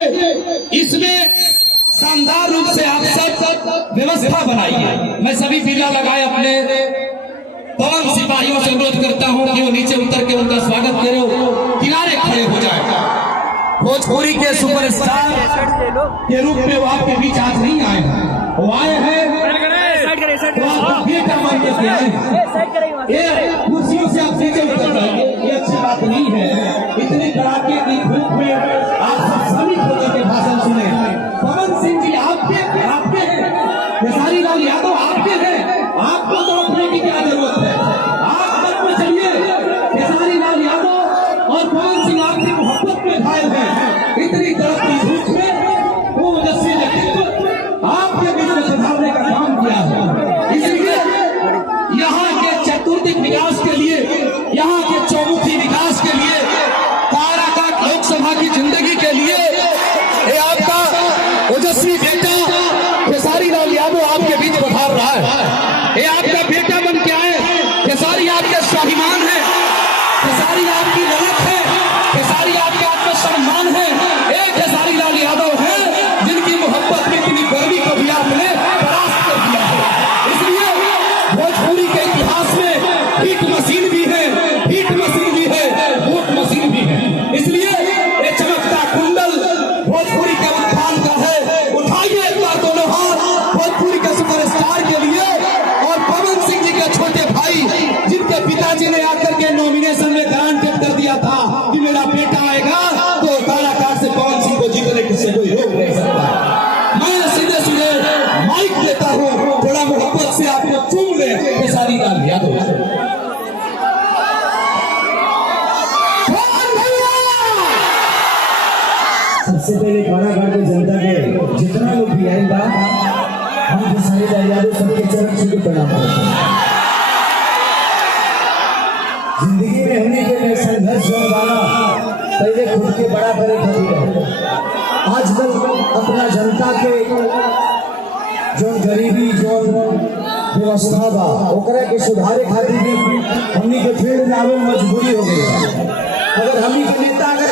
इसमें शानदार रूप से आप सब व्यवस्था बनाइए। मैं सभी पीला लगाए अपने तमाम सिपाहियों से अनुरोध करता हूं कि वो नीचे उतर के उनका स्वागत करें, किनारे खड़े हो जाए। भोजपुरी के सुपरस्टार के रूप में वो आपके बीच आज नहीं आए हैं, वो आए हैं बेटा मानने के आए हैं। ये कुर्सियों से आप नीचे उतर जाएंगे, ये अच्छी बात नहीं है। इतनी कड़ाके की धूप में आप सब श्रमिक होकर के भाषण सुने। पवन सिंह जी आपके हैं, खेसारी लाल यादव आपके हैं, आपको तो अपने की क्या जरूरत है। आप मत में चलिए, खेसारी लाल यादव और पवन सिंह आपकी मोहब्बत में घायल हैं। इतनी कड़ाकी धूप में वो ओजस्वी व्यक्तित्व आपके बीच में सुधारने का काम किया है। इसलिए यहाँ के चतुर्दिक विकास के लिए, यहाँ के चौमुखी विकास के लिए, काराकाट लोकसभा की जिंदगी के लिए ये आपका ओजस्वी बेटा खेसारी लाल यादव आपके बीच पधार रहा है। ये आपका बेटा बन के आए। खेसारी आपके स्वाभिमान है, खेसारी आपकी ललक है, खेसारी आपका आत्मसम्मान है। एक खेसारी लाल यादव है जिनकी मोहब्बत में इतनी गर्मी को भी आपने परास्त कर दिया है। इसलिए भोजपुरी के इतिहास में हिट मशीन भी है, हिट मशीन भी है, वोट मशीन भी है। इसलिए ये चमकता कुंडल भोजपुरी के उत्थान का है। उठाइए एक बार दोनों हाथ भोजपुरी के सुपरस्टार के लिए और पवन सिंह जी के छोटे भाई, जिनके पिताजी ने आकर के नॉमिनेशन में गारंटेड कर दिया था कि मेरा बेटा आएगा तो काराकाट से पवन सिंह को जीतने से कोई रोक नहीं सकता। मैं सीधे सीधे माइक देता हूँ, थोड़ा मोहब्बत से आपको चूम ले खेसारी लाल यादव। सबसे पहले कारागार की जनता के जितना लोग भी आएगा, हम खेसारी लाल यादव सबके चरण छू के प्रणाम करते हैं। जिंदगी में हमने के संघर्ष वाला पहले खुद के बड़ा करे खातिर आजकल अपना जनता के जो गरीबी जो व्यवस्था बा ओकरा के सुधारे खातिर हमनी के फील्ड में आवे मजबूरी हो गई। अगर हमनी के नेता अगर